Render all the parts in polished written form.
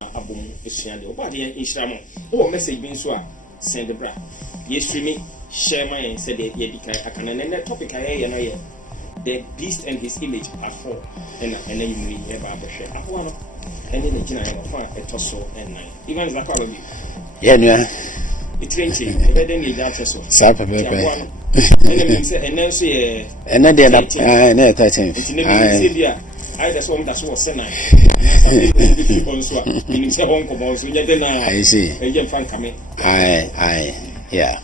abom esuade obade inshiramo o message bin so a send bra ye streaming share my said ye dikai akana na topic aye no ye the beast and his image are four and then you hear about the share apo no any the gina no fa etoso and nine even zakwa ba bi yeah no it's 20 e be den ye ja so sa pepe and then say and then so ye and then they na 13 it's never be I just want that's what Senai. I see. Yeah.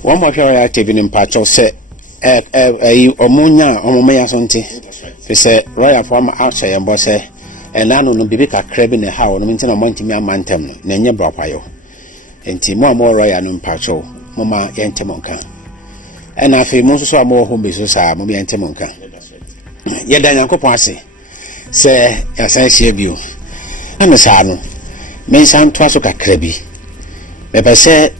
One more very active in part of say omunya omomaya sonti. He say royal form outside and boss say and I no bibi ka crab in the house no mintina montimi amantem no na nye brapayo. Enti mo royal no mpacho mama yentemonka. And afi mo so mo home be so sa mo yentemonka. Yeda Yankopon ase se yasan hie bio ana sa no me san to aso kakra bi me pese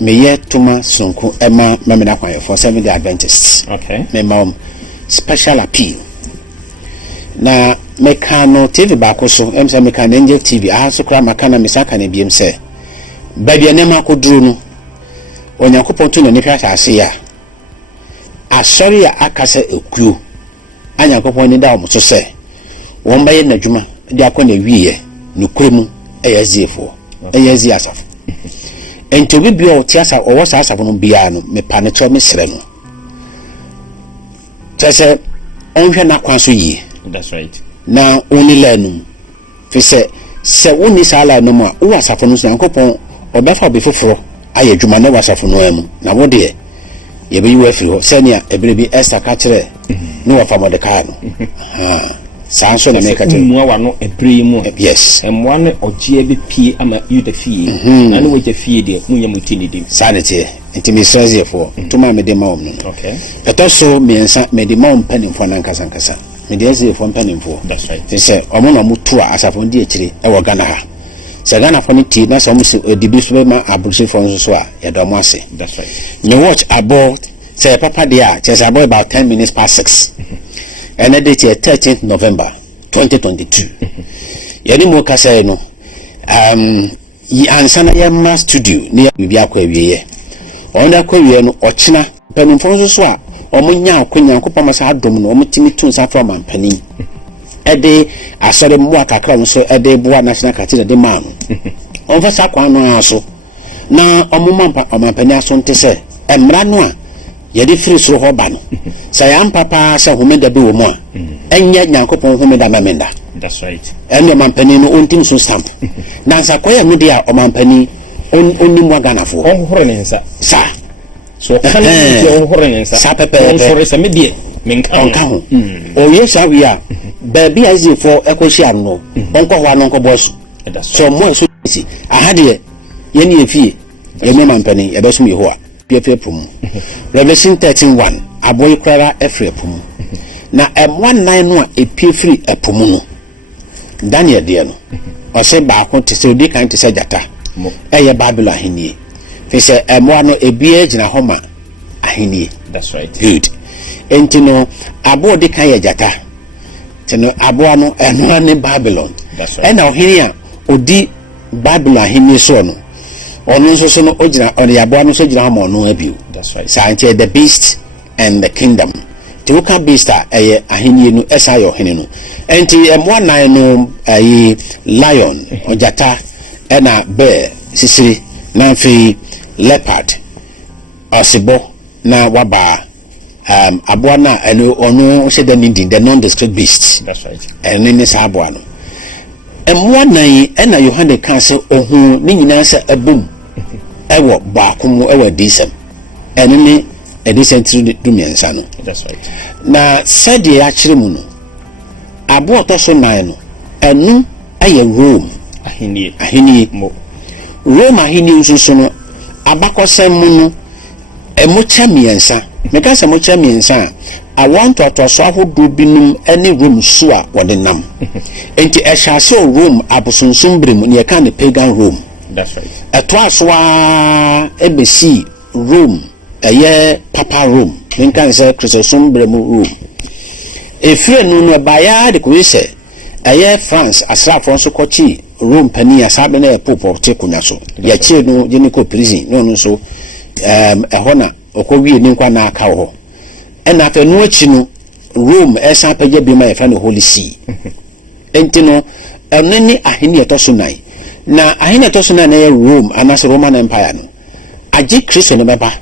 me ye tuma sonko ema memena kwan for Seventh-day Adventists. Okay, me mom special appeal na me kano TV ba ko so em se me kan NJ TV a so kra maka na me saka na biem se ba bia nema ko duru no Onyankopon to na ne hwa ase ya asori ya akase ekuo anya kopon ni da o so se won baye na dwuma di akọ na wiye no kuremu eyazefo eyazi asaf ento bi bia o ti asa o wasa asaf no bia no me pa ne to me sere no tese onhwe na kwan so yi. That's right. Na oni lanu fi se woni sala no ma o asaf no so Yankopon obefa be foforo aye dwuma na wasaf no amu na wo de ye be yu afiri ho senia ebrebi Esther ka kire no wa famode ka no sanso na make it mu wa no ebre mu yes emwa ne ogie be pie ama you the fee na no we the fee de munya mutini dim sanity intimi strategy for to ma me de ma omno. Okay, eto so me ensa me de ma ompani fo na nkasa nkasa me de eze fo mpani fo. That's right. Say omo na mutu a asafo ndi ekire e wo Ghana ha se Ghana fo ni ti na so mo se dibi so be ma abuchi fo nso so a ye do mo ase. That's right. Me watch about say papa dia just about 10 minutes past 6 and the date 13th November 2022 yani mo kasa no yi ansana ya ma studio ni bibia akwa wiye onda akwa wiye no ochina panimfo nso so a omunya akonya ko pamasa adom no omutimi tun sa from ampani ede asore mo akakra nso ede boa national cathedral de man onfa sa kwa no aso na omumampa omampani aso ntese emra no a yedi free soro ho ba no sayam papa sa homeda be wo mu a enya Yankopon homeda mamenda. That's right. Enya mampani no ontim so stamp na nsa koya no dia o mampani onnim wa Ghana fo on hore ne nsa sa so kan ti on hore ne nsa sa pepe on sore se me die menka on ka ho o ye sa wi a ba bi azi fo ekoshi anno on ko ho anno ko boss so mo so si ahade ye ni efie ye me mampani ye be so me ho a pia pum Revelation 13:1 aboy krara efre pum na M19 no a epie free epum no Daniel de no o se ba ko te se odi kan te se jata eye Babylon ahenie fi se M1 no ebie gina homa ahenie. That's right. Good. Enti no abo de kan ye jata te no abo no eno ne Babylon. That's right. E na ohini a odi Babylon ahenie so no ono nso so no ogina on ya abo no so gina homa no abiu. That's right. Science the beast and the kingdom. The Uka beast a ahini no esayo hene no. Enti M19 no lion ojata ena bear sisiri na fi leopard osibo na waba aboa na eno ono se the needing the nondescript beast. That's right. Ene ne sa aboa no. M19 ena Yohane kan se ohun ni nyina se abum ewo baako mu ewo disem ene ne edison du miensa no. That's right. Na said ya kire mu no abo to so nan no enu aye Rome ahini mo Rome ahini nso no abakosem mu no emocha miensa meka se mocha miensa I want to so ahodo binum any Rome so a wode nam enti ehase Rome abosunsun brem ne ka ne pagan Rome. That's right. Eto asoa ebesi Rome eye Papa Rome menka se Christosum brem Rome efire no no baya de ko se ɛyɛ France asrafo nso kɔkye Rome pani asabe na popo te kunya so ya kye no je ne ko prison no nso ɛhɔ na ɔkɔwie ne nkwa na aka hɔ ɛna afɛ no akyi no Rome ɛsan pagya bi ma yɛfrɛ no Holy See enti no ɛno ne ahene ɛtɔ so nan na ahene ɛtɔ so nan na yɛ Rome anase Roman Empire no agye Kristo no bɛba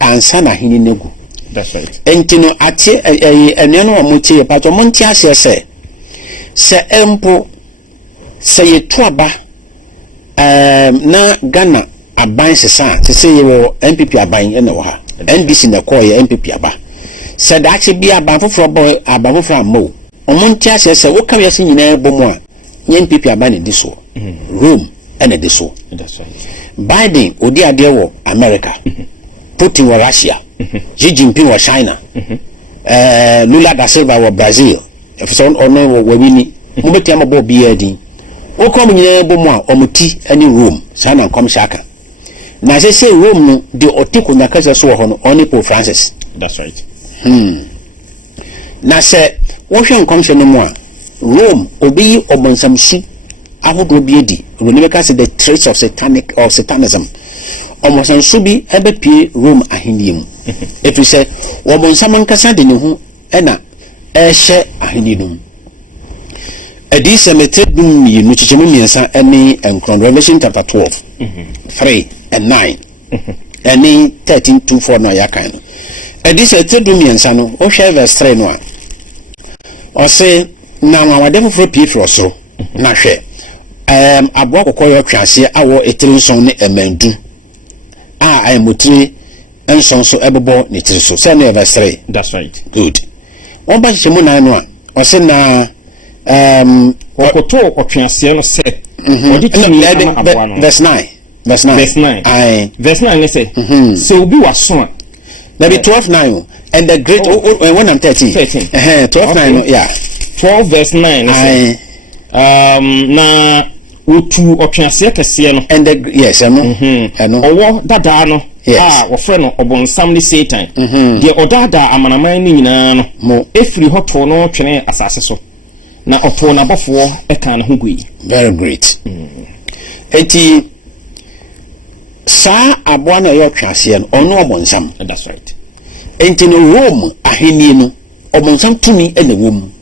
ansa na ahene negu. That's right. Enti no ate ɛnua no ɔmo tie pato mo ntia sɛ empo sɛ yɛto aba na Ghana aban sesa te sɛ yɛwɔ MPP aban ɛna wɔ ha NBC na kɔ yɛ MPP aba sɛ daakye bi aban foforɔ bɔ aban foforɔ ammo ɔmo ntia sɛ woka yɛ sɛ nyinaa bɔ mu a yɛ MPP aban ne di so Rome ɛna di so. That's right. Biden odi adeɛ wɔ America Putin wɔ Russia Xi Jinping wɔ China Lula da Silva wɔ Brazil efisɛ ɔno wɔ wini mo betia mo bɔ biya din o kom nyina bɔ mu a ɔmuti ani Rome sana kom shaka na sɛ Rome no de otiko na kasa so wɔ hɔ no ɔne Pope Francis. That's right. Na sɛ wɔhwɛ nkom hwɛ no mu a Rome obi ɔbonsam su ahodo bi edi ɔne bɛka sɛ the traits of satanism ɔbonsam su bi ɛbɛpie Rome ahenie mu efisɛ ɔbonsam nkasa de ne ho ɛna ɛhyɛ ahenie no mu edi semete dum yi no chichemu miensa ɛne enkron Revelation chapter 12 3 and 9 ɛne 13:2-4 no yakan no edi semete dum miensa no o hwɛ verse 3 no a ɔse na wawade foforo pie fro so na hwɛ aboa kokɔyɔ twase awɔ etiri nson ne emandu a ayemotire nson so ɛbobɔ ne tiri so sɛ no verse 3. That's right. Good. Wɔn ba chichemu nan no a ɔse na wakoto otwease no se odi timi aboa no verse 9 verse 9 ai verse 9 ne se so obi waso a na be 12:9 and the great 1 and 13 12:9 yeah 12 verse 9 ne se na otu otwease kese no and the yes eno owo dada no a wofre no obonsam ne Satan de odada amanaman ni nyina no mo efiri hoto no twene asase so na oto na bofo eka na hugui. Very great. Eti sa aboa na yo twase no ono obonsam. That's right. Enti no Rome ahenie no obonsam tumi ena wom.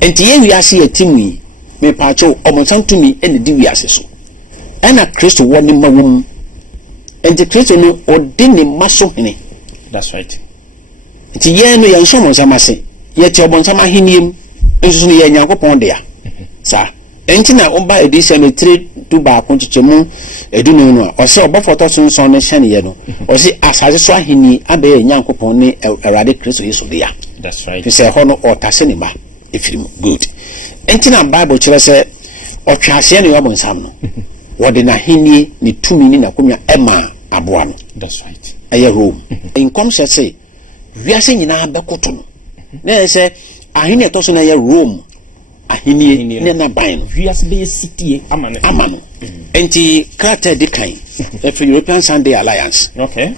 Enti ye wiase yatimi me paacho obonsam tumi ena di wiase so. Ena Kristo woni mawom. Enti Kristo no odi ne maso hene. That's right. Enti ye no ye nso obonsam ase. Ye ti obonsam aheniem nso no ye Nyankopɔn de a sa enti na omba edisa no 3 ba konchichemu edunu no o se obofoto sonson ne hye ne ye no o se asase so aheni abe Nyankopɔn ne Awurade Kristo Yesu de ya. That's right. Se ho no otase ne ba efirim. Good. Enti na Bible kire se otwase ne yobonsam no wode na henie ne tumi ni na komya ema aboa no. That's right. Aye Rome inkom hye se wiase nyina bekoto no na se ahini etoso na ye Rome ahini ne na ban no wiase be city amano enti krata de kan for European Sunday Alliance. Okay.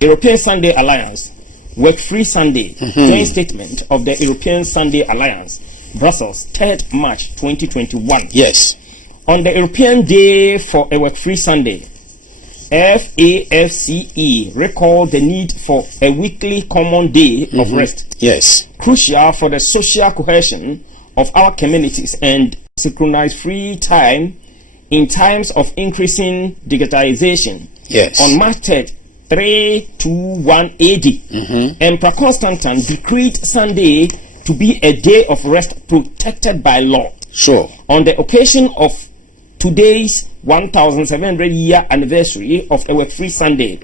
European Sunday Alliance, Work Free Sunday, joint statement of the European Sunday Alliance, Brussels, 3rd March 2021. Yes. On the European Day for a Work Free Sunday, FAFCE recalled the need for a weekly common day of rest. Yes. Crucial for the social cohesion of our communities and synchronized free time in times of increasing digitization. Yes. On March 3rd, 321 AD, Emperor Constantine decreed Sunday to be a day of rest protected by law. Sure. On the occasion of today's 1700-year anniversary of a Work-Free Sunday,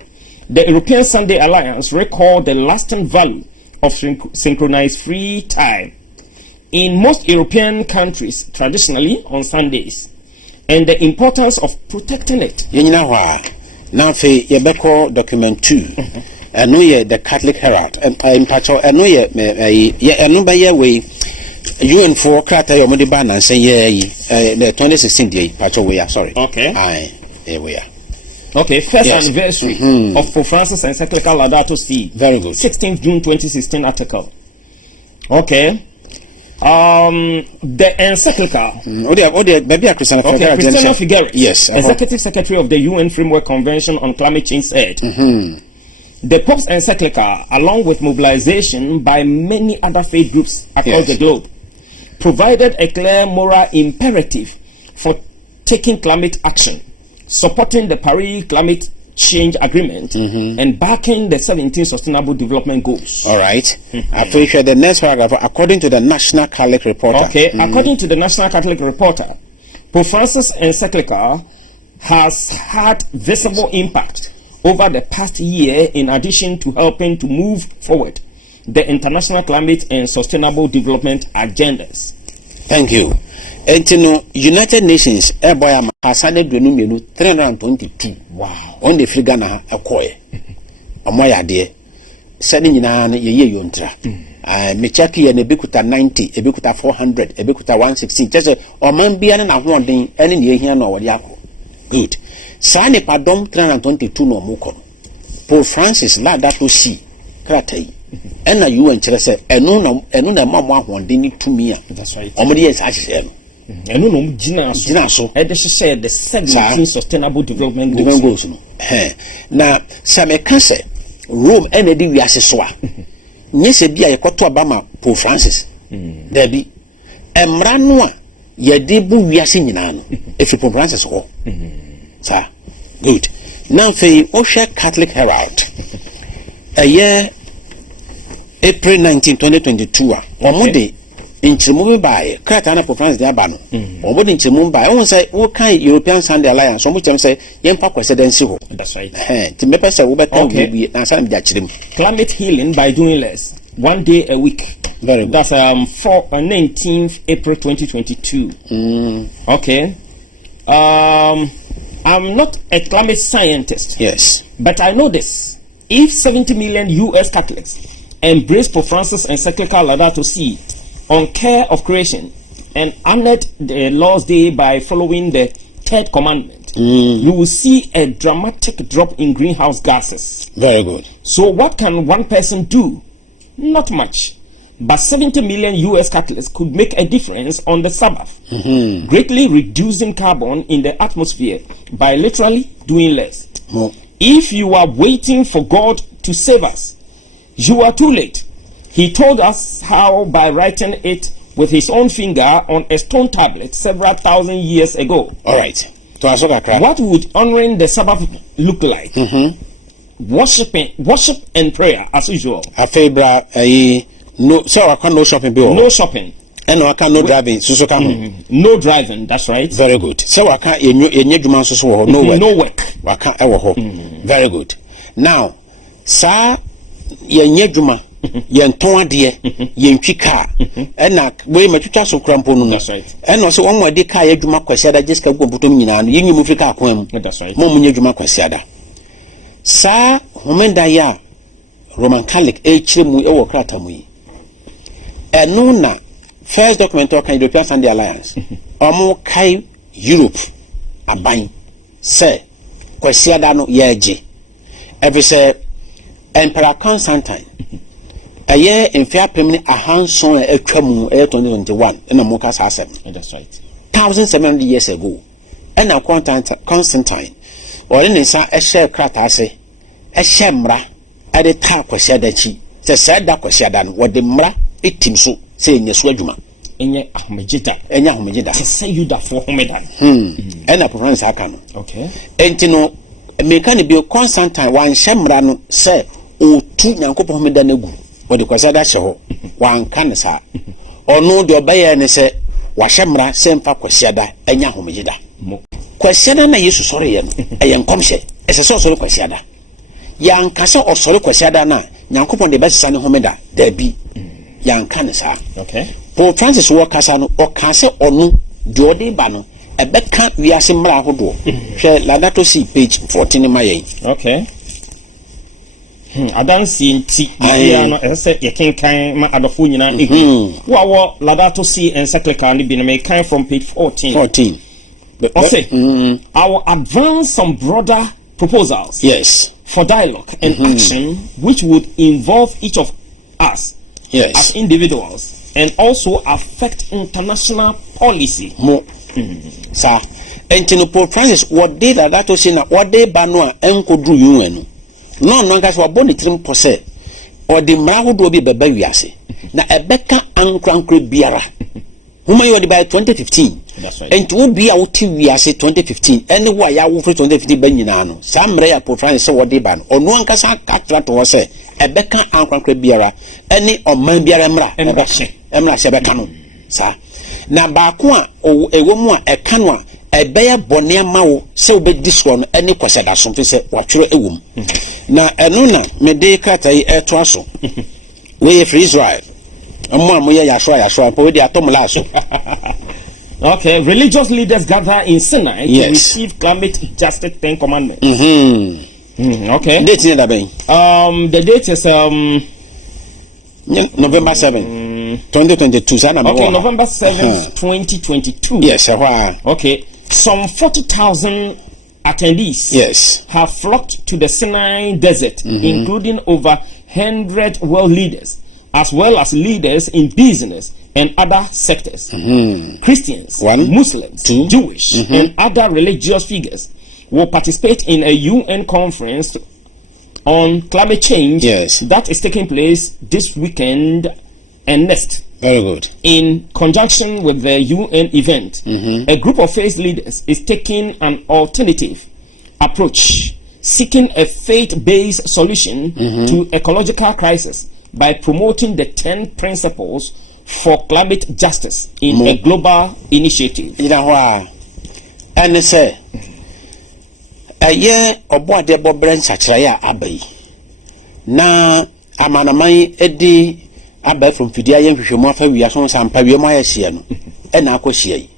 the European Sunday Alliance recalled the lasting value of synchronized free time in most European countries traditionally on Sundays and the importance of protecting it. Now fe yebeko document 2 eno ye the Catholic Herald in pacho eno ye eno ba ye we UN for krata yo modi ba na sen ye the 2016 day pacho we are sorry. Okay. Aye, here we are. Okay, first anniversary of Pope Francis encyclical Laudato Si. Very good. 16th June 2016 article. Okay. The encyclical. Maybe Christiana Figueres, yes, Executive Secretary of the UN Framework Convention on Climate Change, said the Pope's encyclical, along with mobilization by many other faith groups across the globe, provided a clear moral imperative for taking climate action, supporting the Paris Climate Change Agreement, and backing the 17 Sustainable Development Goals. All right. I appreciate the next paragraph. According to the National Catholic Reporter. Okay. According to the National Catholic Reporter, Pope Francis' encyclical has had visible impact over the past year, in addition to helping to move forward the international climate and sustainable development agendas. Thank you. United Nations Airboy Hasade 322. Wow. On the Frigana Akoye. Amoya de sending in an ye yuntra. Michaki and Ebikuta 90, Ebikuta 400, Ebikuta 116. Just or man be an awarding any year here no yako. Good. Sane Padom 322 no mukon. Pope Francis la that to see. Kratay. And a UN Chelsea, and no, mamma one didn't to me. That's right. Omri is actually. And no, Gina, so I just said the 17 Sustainable Development Goals. Now, some can say Rome and a diviaswa. Yes, a dear Coto Obama, Pope Francis. There be a Mranwa, ye debu yasin if you Pope Francis or. Sir, good. Now, for Osha Catholic Herald, a year. April 19, 2022. Monday, in Chimubi by Kratana for France de Abano. Or what in Chimumbai? I won't say, what kind European Sunday Alliance? So much I'm say, young Papa presidency. That's right. To me, person will be answering that. Climate healing by doing less. 1 day a week. Very good. That's for 19th April 2022. Okay. I'm not a climate scientist. Yes. But I know this. If 70 million US Catholics embrace Pope Francis' encyclical Laudato Si on care of creation and honored the Lord's Day by following the third commandment, you will see a dramatic drop in greenhouse gases. Very good. So what can one person do? Not much. But 70 million US Catholics could make a difference on the Sabbath, greatly reducing carbon in the atmosphere by literally doing less. If you are waiting for God to save us, you are too late. He told us how by writing it with his own finger on a stone tablet several thousand years ago. All right. What would honoring the Sabbath look like? Worship and prayer as usual. No, so I can no shopping bill. No shopping. And I can no driving. So no driving. That's right. Very good. So I can't. No work. No work. I can't ever. Very good. Now, sir. Yen yeduma, yen tonadie, yen chika, and nak way matucha so crampono. That's right. And also one more deka yeduma kwasiada just go butumina, yen you move kwem. That's right. Mom yeduma kwasiada. Sa homenda ya Roman Catholic mu ewo krata mu. Eno na first document of European Sunday Alliance. Omo kai Europe aban say kwasiada no yeje. Every say Emperor Constantine, a year in fair permanent a handsome a 2021 in a Mocas Assembly. That's right. 1,700 years ago, and now Constantine, or in a share cratase, a shamra, at the top was said that she said that was said what the mra it him so saying yes, Wajuma. In your Ahmejita, and Yahmejita, say you that for Homedan. And a province I can. Okay. And you know, a mechanic be Constantine, one shamrano, say. O two Yankopo Medanegu, or the Quasada show, one canasa, or no, the obey and say, Washamra, Sempa Quasiada, and Yahomida. Quasiada, I used to sorry, a young comshe, as a social Quasiada. Young Casa or Solo Quasiada, Yankopo the best son of Homeda, there be young canasa. Okay. Pope Francis war Casano or Casa or no, Jodi Bano, a bed can't be a similar hodo. Share Laudato Si, page 14 in my. Okay. I don't see I said you can't kind my other phone. What Laudato Si encyclical been made kind from page 14. But also, I will advance some broader proposals. Yes. For dialogue and action, which would involve each of us as individuals and also affect international policy. Mo. Sir. Enti no Pope Francis what did that to say na what day ba no a enkodru UN no no nka so aboni trim pose or the mra do bi beba wiase na ebeka ankrankre biara huma you by 2015. That's right. Enti wo bia wo ti wiase 2015 ene wo ya wo 2015 ba nyina no sa mra ya Pope Francis what day ba no ono anka sa ka tra to se ebeka ankrankre biara ene oman biara mra emra se beka no sa na ba ko a ewo mu a eka no a ebeye bone ma wo se obedi so no ene kwasada so se watwero ewum na eno na me de kata yi eto aso we free Israel ammo amoye yasho po we de atomla aso. Okay, religious leaders gather in Sinai to receive climate justice 10 commandments. Okay. Date da ben the date is November 7 2022. Okay, November 7th, 2022. Yes, okay. Some 40,000 attendees have flocked to the Sinai desert, including over 100 world leaders, as well as leaders in business and other sectors. Christians, Muslims, Jewish, and other religious figures will participate in a UN conference on climate change that is taking place this weekend and next. Very good. In conjunction with the UN event, a group of faith leaders is taking an alternative approach, seeking a faith-based solution to ecological crisis by promoting the 10 principles for climate justice in a global initiative. You know why? And say, a year or what the Bobren Sachaya Abbey. Na amanamai edi Abba from Fidia Yan Fishomafa, we are some Pavia Siano, and Akosia.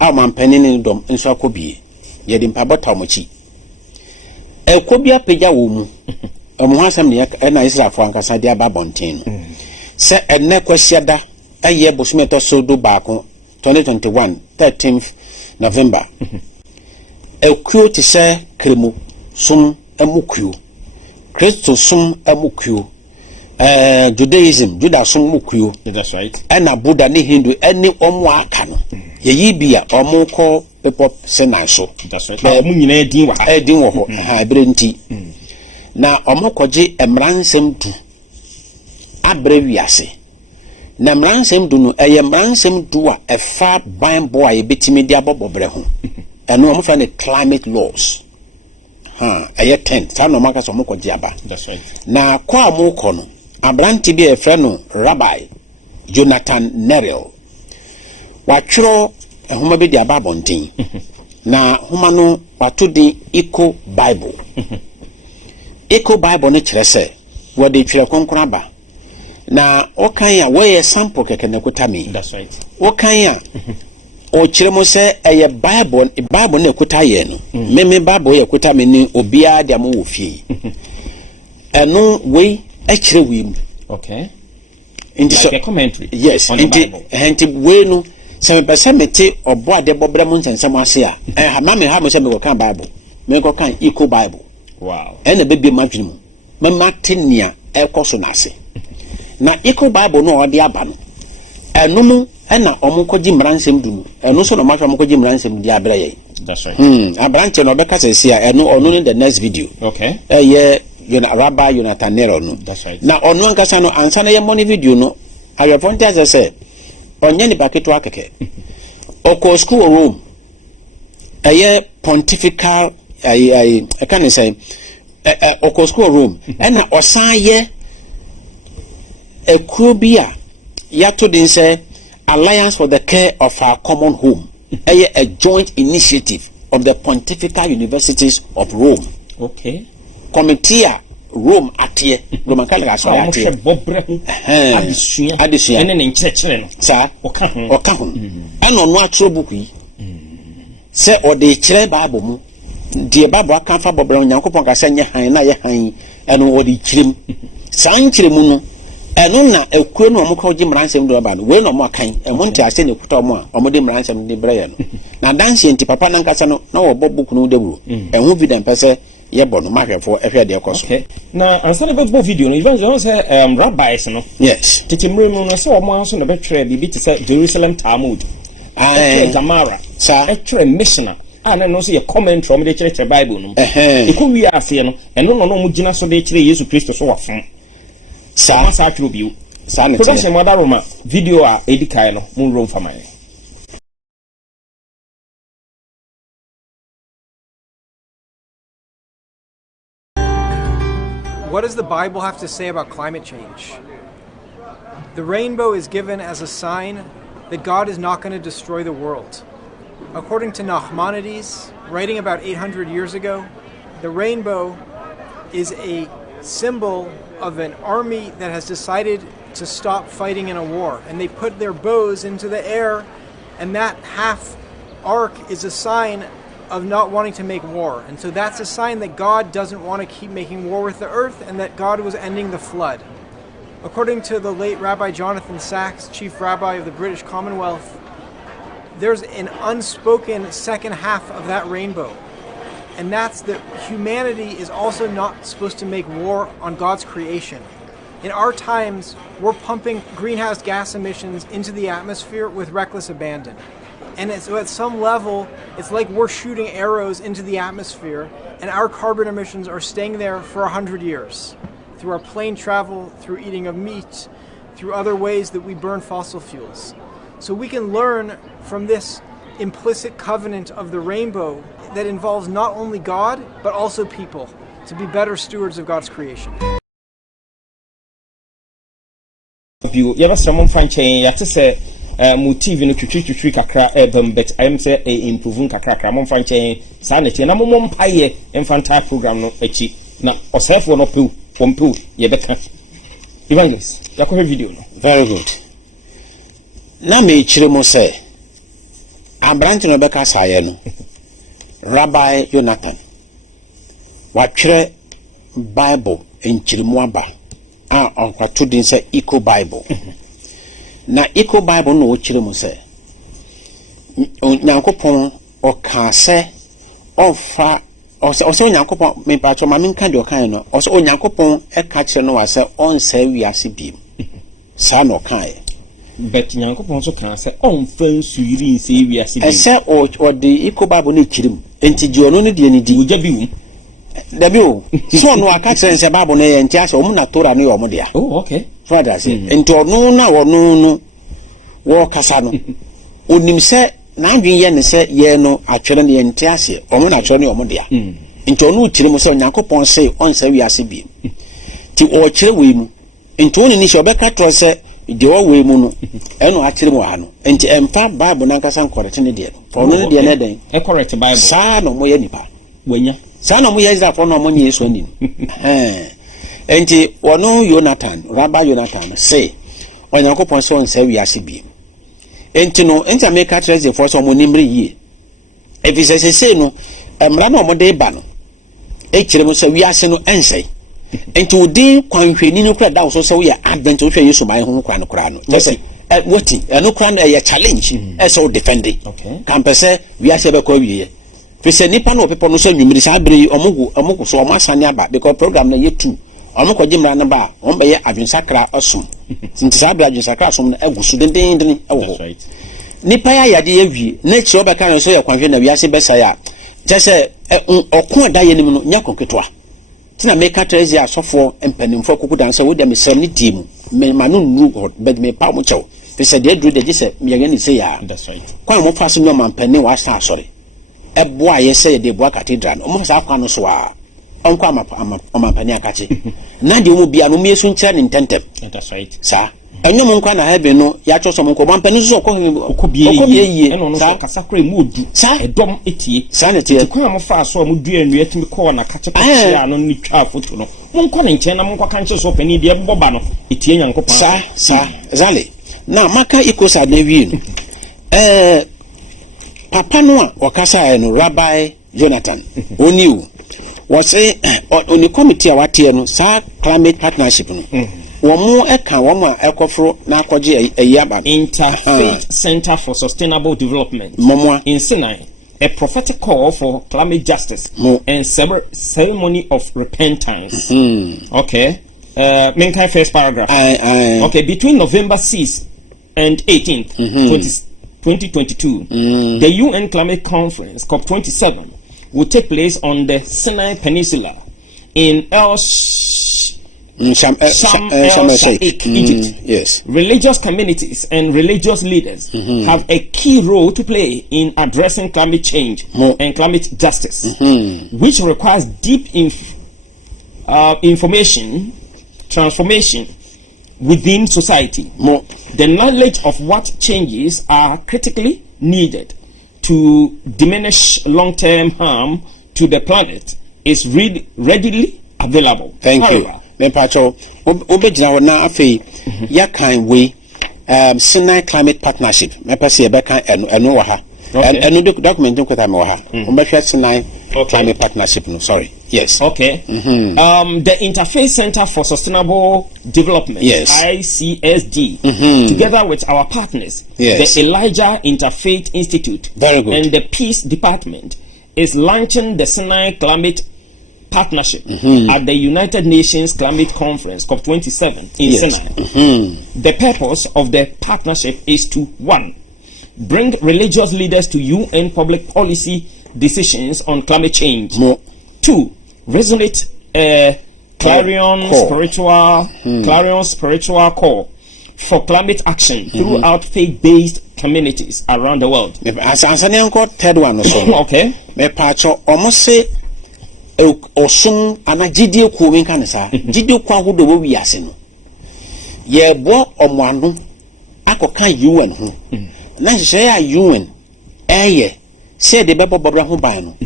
Our man penning in dom and so could be, yet in Pabatomochi. El Kobia Peja Wum, a Mohasam and Isla Franca Sadia Babontin. Set a nequasiada, a year Busmeto Sodo Baco, 2021, 13th November. El Q to say Kremu, sum a muku, Christo sum a muku. Judaism, Judaism mukuyo. That's right. And a Buddha ni Hindu, any omwa kano. Ye bia omoko people sena so. That's right. Munye din wa. Din wo ho. Ha brenti. Na omokoje emransem du. Abre wiase. Na emransem du no emransem du a efa ban bo a yebetimi dia bobobre ho. Eno omo fa ne climate laws. Aye 10. Sa no maka so omokoje aba. That's right. Na kwa amoko no Abranti bi a friend no Rabbi Jonathan Neril. Watchro homa bi di ababontin. Na homa no wato din Eco Bible. Eco Bible no kyerɛ sɛ wo de twere konkon aba. Na okan a we sample keke na kutami. That's right. Okan a o kyerɛ mo sɛ ɛyɛ Bible na kuta ye no. Me Bible ye kuta me ni obia de am wo fie. Ɛno we actually we okay like a commentary yes on the Bible. Enti we no se me pese mete obo ade bobre mu nsensem ase a ma me ha mo se me go kan Bible me go kan Eco Bible. Wow. And the baby madwene mu me matinia ekoso na ase na Eco Bible no ode aba no eno mu na omokoji mransem du no eno so no ma fa omokoji mransem di abre ye. That's right. Abranche no beka se a eno ono in the next video. Okay. Rabbi Jonathan Nero no. That's right. Na ono ankasa no ansa na ye money video no ayefonte as say onye ni baketo akeke oko school room pontifical I can say oko school room and osan ye ekrobia yato din say Alliance for the Care of Our Common Home a joint initiative of the Pontifical Universities of Rome. Okay. Committee Rome atie Roman Catholic aso atie adisuya ene ne nkyerɛkyerɛ no sa oka ho ana ono atro book yi se ode kyerɛ Bible mu die Bible aka fa bobra Nyankopɔn ka sɛ nye han na ye han eno ode kyerem san kyeremu no eno na ekuro no omko gi mransem do ba no we no mo akan emo nti ase ne kuta mo a omo de mransem de brɛ no na dance nti papa na nkasa no na wo book no deburo ehu video pese yebo no mahwe for ehwe de ekoso okay na ansa na be video no even say rabbis no yes tetemre mu no say omo anso na be twere bibi te say Jerusalem Talmud Zamara sa twere missioner ana no say your comment from the church Bible no e ko wi ase no eno no no mu gina so de kire Yesu Kristo so wafon sa sa twere biu sa ne te mother Roma video a edikai no mu rom famai. What does the Bible have to say about climate change? The rainbow is given as a sign that God is not going to destroy the world. According to Nachmanides, writing about 800 years ago, the rainbow is a symbol of an army that has decided to stop fighting in a war. And they put their bows into the air, and that half arc is a sign of not wanting to make war. And so that's a sign that God doesn't want to keep making war with the earth and that God was ending the flood. According to the late Rabbi Jonathan Sacks, chief rabbi of the British Commonwealth, there's an unspoken second half of that rainbow. And that's that humanity is also not supposed to make war on God's creation. In our times, we're pumping greenhouse gas emissions into the atmosphere with reckless abandon. And so at some level, it's like we're shooting arrows into the atmosphere, and our carbon emissions are staying there for 100 years. Through our plane travel, through eating of meat, through other ways that we burn fossil fuels. So we can learn from this implicit covenant of the rainbow that involves not only God, but also people, to be better stewards of God's creation. Motive no twitwi kakra but I am say improve kakra mo fan chen sa na tie na mo mpaye infantile program no echi na osefo no pompu ye beka evangelist yakọ video no very good na me chire mo say abrante no beka saye no Rabbi Jonathan watwere Bible enchirimu aba a onkwato din say Eco Bible na Eco Bible no ochire mu se Nyankopon o ka se ofa o se Nyankopon me pacho ma minka de o kan no o se Nyankopon e ka kire no wa se on sa wiase biem sa no kan bet Nyankopon so kan se on fan suiri nse wiase biem e se o de Eco Bible no kire mu enti ji ono no de ni di uja bi dabi o so no aka kire nse Bible no ye nti ase o mu na tora no ye o mu dia oh okay father say enti ono na ono no wo kasa no onim se na adwen ye ne se ye no atwere ne enti ase o mu na atwere ne o mu dia enti ono ukire mu se Nyankopon se on sa wiase bi ti o kire we mu enti oni ni se obeka tro se de o we mu no eno akire mu ha no enti emfa Bible na kasa nkorete ne de no ono ne de ne den e correct Bible sa no mo ye nipa wanya sa no mo ye Israel for no mo nye Yesu anim enti wono Jonathan Rabbi Jonathan say Onyankopon se on sa wiase bi enti no enti America treasure for so mo nimre yi efi se no emra no mo de ba no e kire mo se wiase no ensei enti wodi kwanhwani no kra da so se wo ya advent wo hwe Yesu ban ho kra no kra no just woti eno kra no e challenge e so defend okay kampese wiase be kwa wiye fi se nipa no pepo no so nwimiri sa bere omugu so o masane aba because program na yetu omko jimra na ba on be ye adwensakra osum tinti sa bere adwensakra osum na agusu den e wo nipa ya yade ye wie na chi obeka no so ye kwanhwe na wiase besa ya jese okun da ye nim no nya konketwa tina make treasure asofo empanimfo kokudan se wo de mesem ni tim me manu nru bed me pa mo chew fi se de dru de jese me ye ni se ya that's right kwa mo fa se no man panin wa sa asore ebo a ye se de bo cathedral no mo fa kwa no so a onko ama panin akache na de mo bia no me yesu nkyere ni ntentem that's right sa enyo mo nkwa na habe no ya cho so mo nko man panin so ko bie eno no so kasakra mu odu edom etie sa na tie kwa mo fa so mo du anu etimi ko na kache kache no ni twa foto no mo nko ne nkyɛn na mo nko kanche so panin de boba no etie Nyankopon sa zale na maka ikosa na wi no papa no a wakasa no Rabbi Jonathan oniu wose oni committee a watie no sa climate partnership no womu eka womu ekofro na akogye ayaba Interfaith Center for Sustainable Development momwa in Sinai a prophetic call for climate justice and ceremony of repentance. Okay. Main first paragraph. Okay, between November 6th and 18th, 2022, the UN Climate Conference, COP27, will take place on the Sinai Peninsula in Sharm el-Sheikh, Egypt. Yes. Religious communities and religious leaders have a key role to play in addressing climate change and climate justice, which requires deep information transformation within society. The knowledge of what changes are critically needed to diminish long-term harm to the planet is readily available. Thank you. Me pacho obejina wona afi ya kan we Sinai Climate Partnership me pese e be kan eno wa ha eno document nkwata me wa ha o be hwe Sinai Climate Partnership no sorry. Yes. Okay. The Interfaith Center for Sustainable Development, ICSD, together with our partners, the Elijah Interfaith Institute, very good, and the Peace Department, is launching the Sinai Climate Partnership at the United Nations Climate Conference, COP27, in Sinai. The purpose of the partnership is to, 1, bring religious leaders to UN public policy decisions on climate change. 2, resonate clarion spiritual call for climate action throughout faith-based communities around the world. Third one also. Okay. Me pacho almost say osun anagidie ku mi kan sa gidie ku ahodo wo wiase no ye bo omoano akoka UN ho na hye ya UN say de bebo bobra ho ban no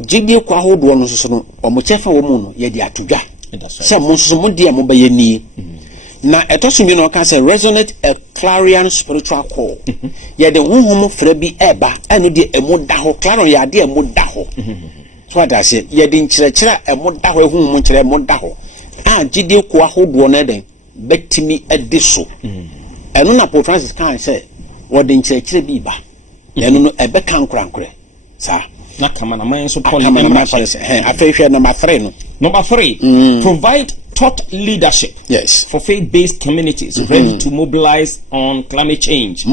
gidie ku ahodo no so no omochefa wo mu no ye di atodwa say mo so mo de mo ba ye ni na etoso mi no ka say resonate a clarion spiritual call ye de honhom fra bi eba eno de emu da ho clarion ya de emu da ho. So what I say, ye din chira e mo da ho ehun mo chira mo da ho a gidie ku ahodo no den betimi ediso eno na Pope Francis kan say wo din chira bi ba eno no ebe kan krankre sa na kama na man so number 3 no. Number 3, provide thought leadership for faith-based communities ready to mobilize on climate change.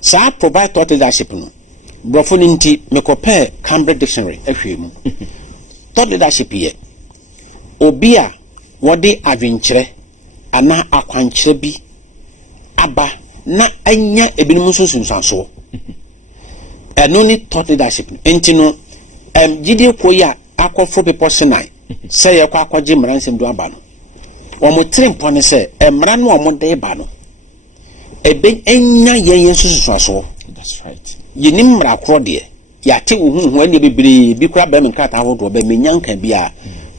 Sa provide thought leadership no Brofoninti me compare Cambridge Dictionary ehwemu. Thought leadership ye obi a wode adwenkyere ana akwankyere bi aba na anya ebinim sunsunsanso. Eno ni thought leadership enti no gidie koya akofo people Sinai say ye kwa akwaje mransem do aba no omo trempo ne say emra no omo de ba no ebe enya yen sunsunsanso. That's right. Yenim mra kro de ya te hu ane bebre bi kra ba me nkata hodo ba me nyanka bi a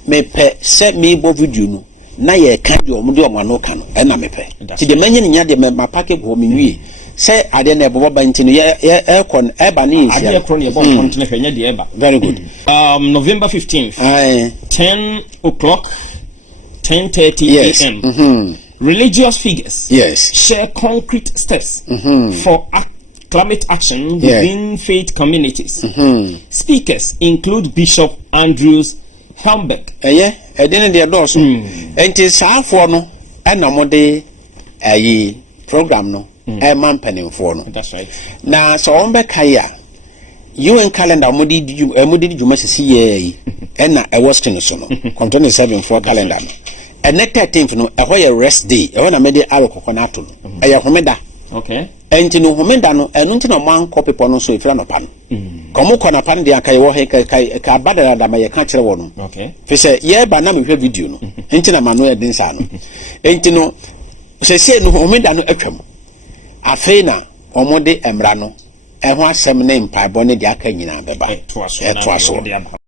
me pe se me bo video no na ye ka de omo de omo no ka no e na me pe ti de manye nya de me ma pack go me nwie se ade na ebo ba ntino ye kon e ba ni ade kro ne ebo kontine fe nya de e ba. Very good. November 15th 10 o'clock 10:30 a.m. Religious figures share concrete steps for climate action within faith communities. Speakers include Bishop Andrews Helmbeck. Didn't the doors. And tis half for no, and no more day a program no, a man penning for no. That's right. Now, so on back here, you and calendar modi you must see and I was in the son, 27 for calendar. And next 13th no, a rest day, when I made the arrow coconato, a homeda. Okay. And no homenda no, and until a man copy pono so if you're not pan. Come on, a pan de a kai bada da my catcher one. Okay. Say, yeah, but now we have video no. Until a manuel dinsano. And no, say, no homenda no equum. A fena, or more de embrano, and one some name pie bonnet de acanyina beba. It was so.